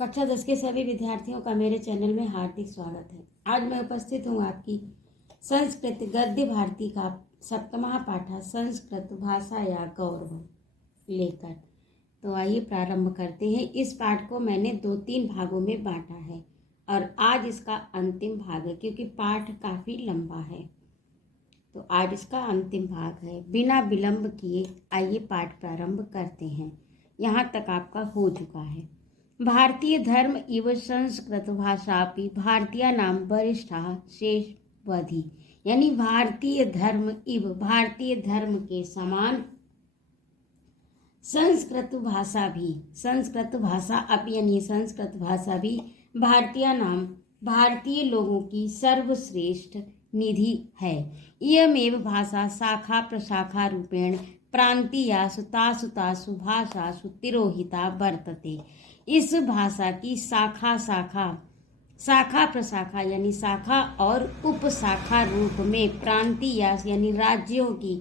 कक्षा 10 के सभी विद्यार्थियों का मेरे चैनल में हार्दिक स्वागत है। आज मैं उपस्थित हूँ आपकी संस्कृत गद्य भारती का सप्तमः पाठा संस्कृत भाषा या गौरव लेकर। तो आइए प्रारंभ करते हैं। इस पाठ को मैंने 2-3 भागों में बांटा है और आज इसका अंतिम भाग है क्योंकि पाठ काफ़ी लंबा है। तो आज इसका अंतिम भाग है। बिना विलंब किए आइए पाठ प्रारंभ करते हैं। यहाँ तक आपका हो चुका है। भारतीय धर्म इव संस्कृत भाषापि भारतीय नाम वरिष्ठा शेषवधि, यानी भारतीय धर्म इव भारतीय धर्म के समान संस्कृत भाषा भी, संस्कृत भाषा अपि यानी संस्कृत भाषा भी भारतीय नाम भारतीय लोगों की सर्वश्रेष्ठ निधि है। इयमेव भाषा शाखा प्रशाखा रूपेण प्रांतीयासु तासु तासु भाषासु तिरोहिता वर्तते। इस भाषा की शाखा प्रशाखा यानी शाखा और उपशाखा रूप में प्रांतीयास यानी राज्यों की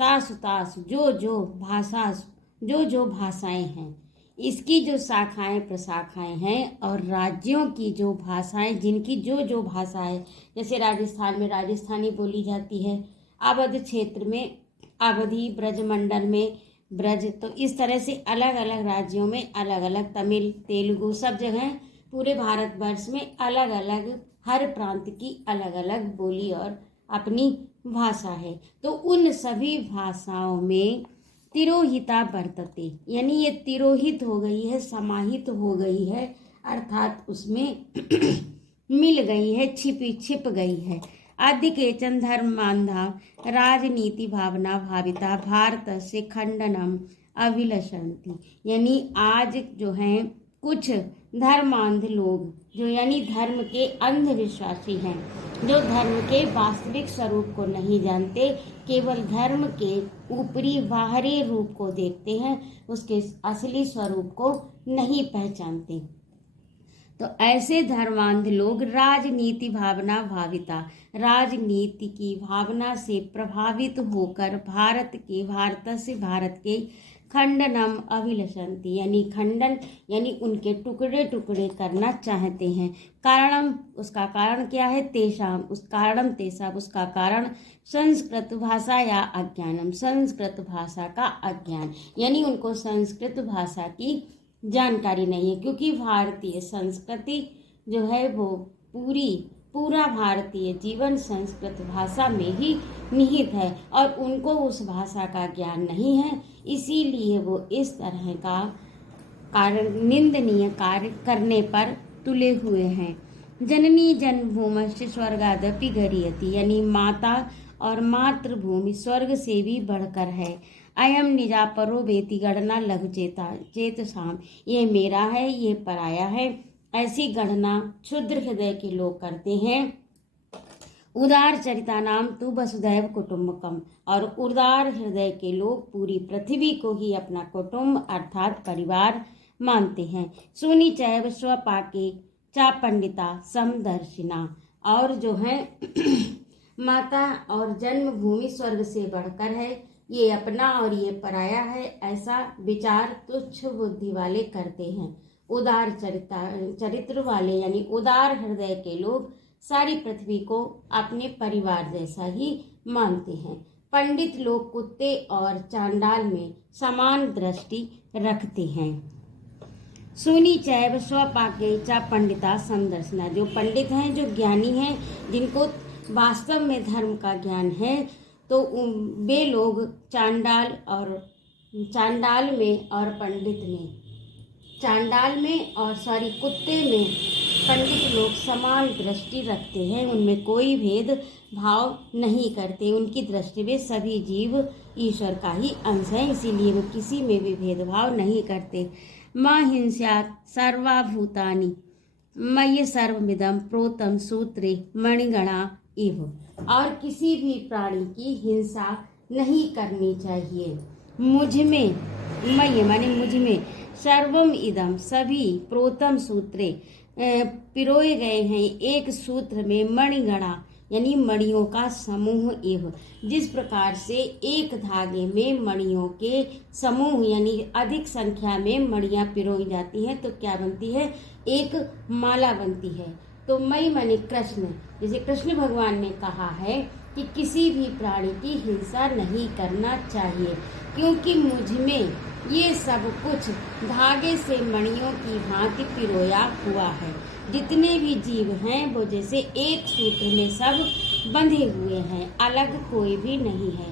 तासु तासु जो जो भाषाएं हैं, इसकी जो शाखाएं प्रशाखाएं हैं और राज्यों की जो भाषाएं जिनकी जो जो भाषाएं, जैसे राजस्थान में राजस्थानी बोली जाती है, अवध क्षेत्र में अवधी, ब्रजमंडल में ब्रज, तो इस तरह से अलग अलग राज्यों में अलग अलग, तमिल तेलुगु सब जगह पूरे भारतवर्ष में अलग अलग, हर प्रांत की अलग अलग बोली और अपनी भाषा है। तो उन सभी भाषाओं में तिरोहिता वर्तते, यानी ये तिरोहित हो गई है, समाहित हो गई है, अर्थात उसमें मिल गई है, छिप गई है। अधिकेचन धर्मांधा राजनीति भावना भाविता भारत से खंडनम अभिलषंती, यानी आज जो हैं कुछ धर्मांध लोग, जो यानी धर्म के अंधविश्वासी हैं, जो धर्म के वास्तविक स्वरूप को नहीं जानते, केवल धर्म के ऊपरी बाहरी रूप को देखते हैं, उसके असली स्वरूप को नहीं पहचानते। तो ऐसे धर्मांध लोग राजनीति भावना भाविता, राजनीति की भावना से प्रभावित होकर भारत के खंडनम अभिलषंती, यानी खंडन यानी उनके टुकड़े टुकड़े करना चाहते हैं। कारणम, उसका कारण क्या है? तेषाम, उसका कारण संस्कृत भाषा या अज्ञानम, संस्कृत भाषा का अज्ञान, यानी उनको संस्कृत भाषा की जानकारी नहीं है, क्योंकि भारतीय संस्कृति जो है वो पूरा भारतीय जीवन संस्कृत भाषा में ही निहित है और उनको उस भाषा का ज्ञान नहीं है, इसीलिए वो इस तरह का निंदनीय कार्य करने पर तुले हुए हैं। जननी जन्मभूमि स्वर्गादपि गरीयति, यानी माता और मातृभूमि स्वर्ग से भी बढ़कर है। अयम निजापरो वेति गणना लघु चेतसाम, ये मेरा है, ये पराया है, ऐसी गणना क्षुद्र हृदय के लोग करते हैं। उदार चरिता नाम तु वसुधैव कुटुम्बकम, और उदार हृदय के लोग पूरी पृथ्वी को ही अपना कुटुंब अर्थात परिवार मानते हैं। सुनी चैव स्वपाके चा पंडिता समदर्शिना, और जो है माता और जन्मभूमि स्वर्ग से बढ़कर है, ये अपना और ये पराया है, ऐसा विचार तुच्छ बुद्धि वाले करते हैं। उदार चरित्र वाले यानी उदार हृदय के लोग सारी पृथ्वी को अपने परिवार जैसा ही मानते हैं। पंडित लोग कुत्ते और चांडाल में समान दृष्टि रखते हैं। सुनी चैव स्वपाके चा पंडिता समदर्शना, जो पंडित हैं, जो ज्ञानी हैं, जिनको वास्तव में धर्म का ज्ञान है, तो वे लोग कुत्ते में पंडित लोग समान दृष्टि रखते हैं, उनमें कोई भेद भाव नहीं करते, उनकी दृष्टि में सभी जीव ईश्वर का ही अंश है, इसीलिए वो किसी में भी भेदभाव नहीं करते। मां हिंस्यात् सर्वभूतानि मयि सर्वमिदं प्रोतम सूत्रे मणिगणा इव, और किसी भी प्राणी की हिंसा नहीं करनी चाहिए। मुझ में, मयि माने मुझ में, सर्वम इदम सभी, प्रोतम सूत्रे पिरोए गए हैं एक सूत्र में, मणिगणा यानी मणियों का समूह एव। जिस प्रकार से एक धागे में मणियों के समूह यानी अधिक संख्या में मणियां पिरोई जाती हैं तो क्या बनती है, एक माला बनती है। तो मई माने कृष्ण, जैसे कृष्ण भगवान ने कहा है कि किसी भी प्राणी की हिंसा नहीं करना चाहिए, क्योंकि मुझ में ये सब कुछ धागे से मणियों की भांति पिरोया हुआ है। जितने भी जीव हैं वो जैसे एक सूत्र में सब बंधे हुए हैं, अलग कोई भी नहीं है।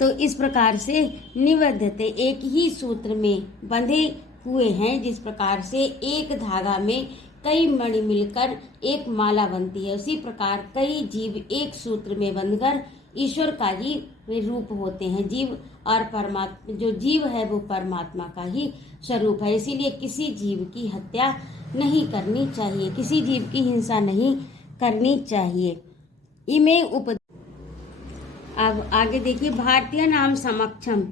तो इस प्रकार से निबद्धते, एक ही सूत्र में बंधे हुए हैं। जिस प्रकार से एक धागा में कई मणि मिलकर एक माला बनती है, उसी प्रकार कई जीव एक सूत्र में बंधकर ईश्वर का ही रूप होते हैं। जीव और परमात्मा, जो जीव है वो परमात्मा का ही स्वरूप है। इसीलिए किसी जीव की हत्या नहीं करनी चाहिए, किसी जीव की हिंसा नहीं करनी चाहिए। इमे उप अब आगे देखिए, भारतीय नाम समक्षम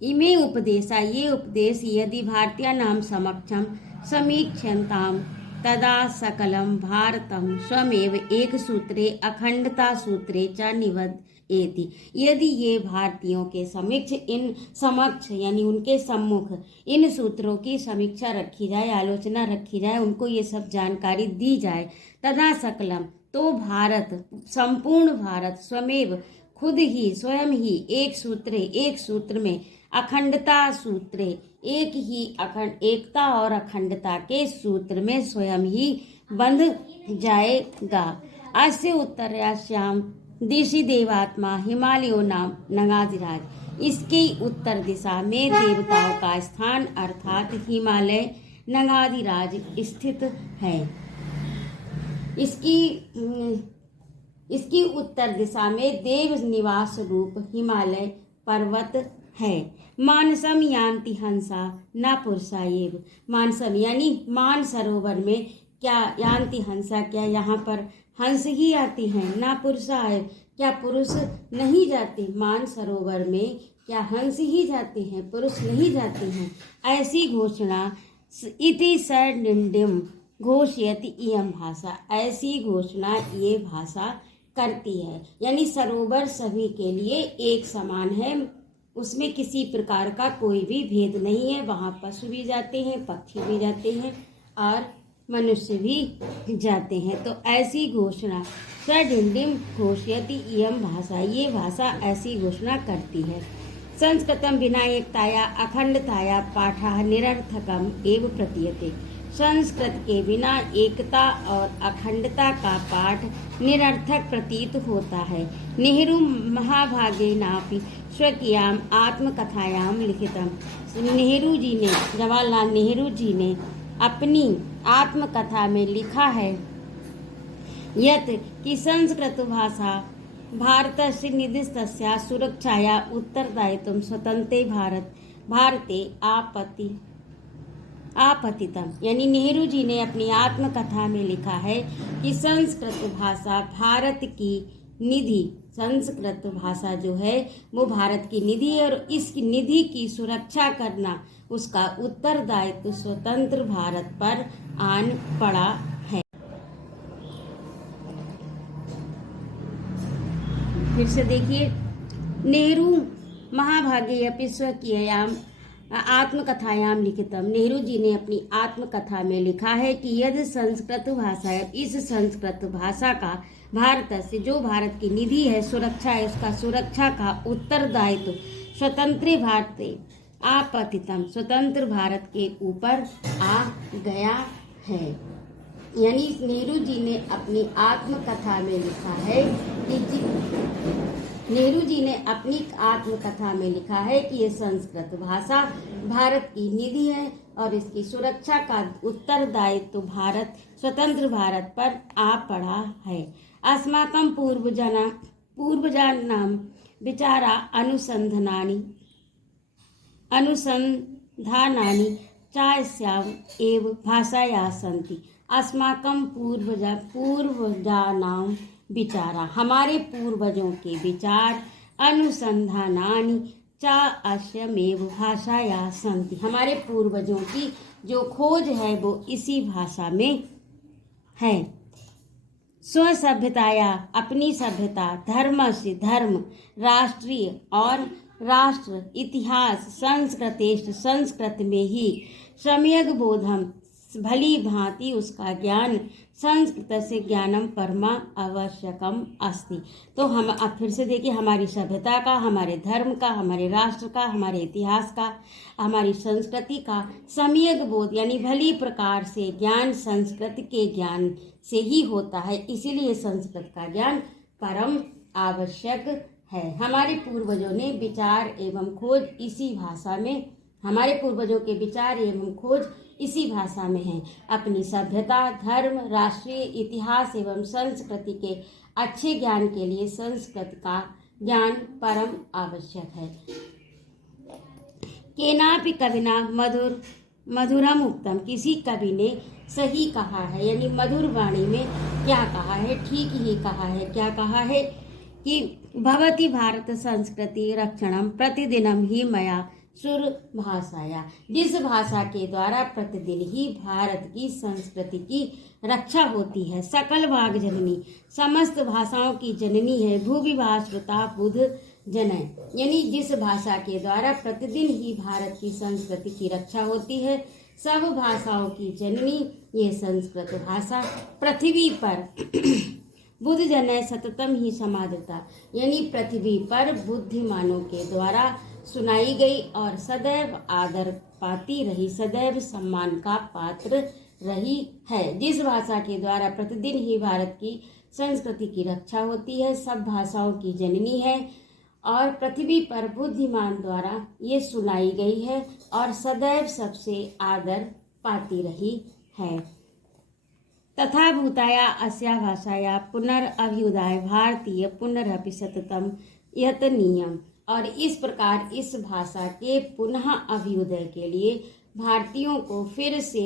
इमे उपदेशा, ये उपदेश यदि भारतीय नाम समक्षम समीक्षन्ताम तदा सकलम भारतम स्वमेव एक सूत्रे अखंडता सूत्रे च निबध्येति। यदि ये भारतीयों के समक्ष यानी उनके सम्मुख इन सूत्रों की समीक्षा रखी जाए, आलोचना रखी जाए, उनको ये सब जानकारी दी जाए, तदा सकलम, तो भारत, संपूर्ण भारत, स्वमेव, खुद ही, स्वयं ही, एक सूत्र में, अखंडता सूत्रे, एक ही अखंड, एकता और अखंडता के सूत्र में स्वयं ही बंध जाएगा। अस्य उत्तराश्याम दिशि देवात्मा हिमालयो नाम नगाधिराज। इसके उत्तर दिशा में देवताओं का स्थान अर्थात हिमालय नगाधिराज स्थित है। इसकी उत्तर दिशा में देव निवास रूप हिमालय पर्वत है। मानसम यान्ति हंसा न पुरुषा एव। मानसम यानी मान सरोवर में क्या यान्ति हंसा, क्या यहाँ पर हंस ही आती हैं, ना पुरुषा एव, क्या पुरुष नहीं जाते। मान सरोवर में क्या हंस ही जाते हैं, पुरुष नहीं जाते हैं। ऐसी घोषणा इति सडिंडिम घोषयति इयं भाषा, ऐसी घोषणा ये भाषा करती है। यानी सरोवर सभी के लिए एक समान है, उसमें किसी प्रकार का कोई भी भेद नहीं है। वहाँ पशु भी जाते हैं, पक्षी भी जाते हैं और मनुष्य भी जाते हैं। तो ऐसी घोषणा सडिंडिम घोषयति इयं भाषा, ये भाषा ऐसी घोषणा करती है। संस्कृतम विना एकताया अखंडताया पाठः निरर्थकम एव प्रतीयते। संस्कृत के बिना एकता और अखंडता का पाठ निरर्थक प्रतीत होता है। नेहरू महाभागेनापि स्वकीयाम आत्मकथायाम लिखितम। नेहरू जी ने, जवाहरलाल नेहरू जी ने अपनी आत्मकथा में लिखा है यत कि संस्कृत भाषा भारतस्य निधिस्तस्या सुरक्षाया उत्तरदायित्वं स्वतंत्रे भारते आपतितम। यानी नेहरू जी ने अपनी आत्मकथा में लिखा है कि संस्कृत भाषा भारत की निधि, संस्कृत भाषा जो है वो भारत की निधि है और इस निधि की सुरक्षा करना उसका उत्तरदायित्व स्वतंत्र भारत पर आन पड़ा है। फिर से देखिए, नेहरू महाभागे अपि स्वकीयाम आत्मकथायाम लिखितम। नेहरू जी ने अपनी आत्मकथा में लिखा है कि यदि संस्कृत भाषा है, इस संस्कृत भाषा का भारत से, जो भारत की निधि है, सुरक्षा है, उसका सुरक्षा का उत्तरदायित्व स्वतंत्र भारत आपतितम, स्वतंत्र भारत के ऊपर आ गया है। यानी नेहरू जी ने अपनी आत्मकथा में लिखा है कि नेहरू जी ने अपनी आत्मकथा में लिखा है कि ये संस्कृत भाषा भारत की निधि है और इसकी सुरक्षा का उत्तरदायित्व भारत, स्वतंत्र भारत पर आ पड़ा है। अस्माकं पूर्वजानां विचारा अनुसंधानानि चास्याम् एव भाषाया सन्ति। अस्माकं पूर्वजानां विचारा, हमारे पूर्वजों के विचार, अनुसंधानानि चा अस्यमेव भाषाया सन्ति, हमारे पूर्वजों की जो खोज है वो इसी भाषा में है। स्व सभ्यताया अपनी सभ्यता, धर्म से धर्म, राष्ट्रीय और राष्ट्र, इतिहास, संस्कृतेष्ट संस्कृत में ही सम्यक बोधम भली भांति उसका ज्ञान, संस्कृत से ज्ञानम परमा आवश्यकम अस्ति। तो हम अब फिर से देखिए, हमारी सभ्यता का, हमारे धर्म का, हमारे राष्ट्र का, हमारे इतिहास का, हमारी संस्कृति का सम्यक बोध यानी भली प्रकार से ज्ञान संस्कृत के ज्ञान से ही होता है। इसीलिए संस्कृत का ज्ञान परम आवश्यक है। हमारे पूर्वजों ने विचार एवं खोज इसी भाषा में, हमारे पूर्वजों के विचार एवं खोज इसी भाषा में है। अपनी सभ्यता, धर्म, राष्ट्रीय इतिहास एवं संस्कृति के अच्छे ज्ञान के लिए संस्कृत का ज्ञान परम आवश्यक है। केनापि कविना मधुरम उक्तम, किसी कवि ने सही कहा है, यानी मधुर वाणी में क्या कहा है, ठीक ही कहा है। क्या कहा है कि भवती भारत संस्कृति रक्षणम प्रतिदिनम ही मया सुर भाषाया, जिस भाषा के द्वारा प्रतिदिन ही भारत की संस्कृति की रक्षा होती है। सकल वाग जननी, समस्त भाषाओं की जननी है। भूविभा श्रुता बुध जनय, यानी जिस भाषा के द्वारा प्रतिदिन ही भारत की संस्कृति की रक्षा होती है, सब भाषाओं की जननी ये संस्कृत भाषा पृथ्वी पर बुद्ध जनय सततम ही समाधता, यानी पृथ्वी पर बुद्धिमानों के द्वारा सुनाई गई और सदैव आदर पाती रही, सदैव सम्मान का पात्र रही है। जिस भाषा के द्वारा प्रतिदिन ही भारत की संस्कृति की रक्षा होती है, सब भाषाओं की जननी है और पृथ्वी पर बुद्धिमान द्वारा ये सुनाई गई है और सदैव सबसे आदर पाती रही है। तथा भूताया अस्या भाषाया पुनर्अभ्युदय भारतीय पुनरपि सततम यतनीयम, और इस प्रकार इस भाषा के पुनः अभ्युदय के लिए भारतीयों को फिर से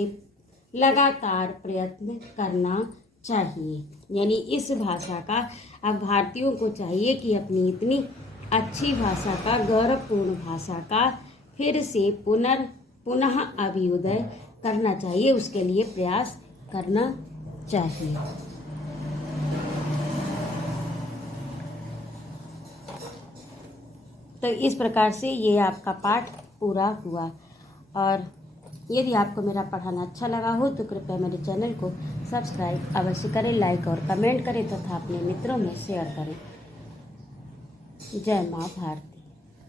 लगातार प्रयत्न करना चाहिए। यानी इस भाषा का अब भारतीयों को चाहिए कि अपनी इतनी अच्छी भाषा का, गौरवपूर्ण भाषा का फिर से पुनः अभ्युदय करना चाहिए, उसके लिए प्रयास करना चाहिए। तो इस प्रकार से ये आपका पाठ पूरा हुआ। और यदि आपको मेरा पढ़ाना अच्छा लगा हो तो कृपया मेरे चैनल को सब्सक्राइब अवश्य करें, लाइक और कमेंट करें तथा अपने मित्रों में शेयर करें। जय माँ भारती।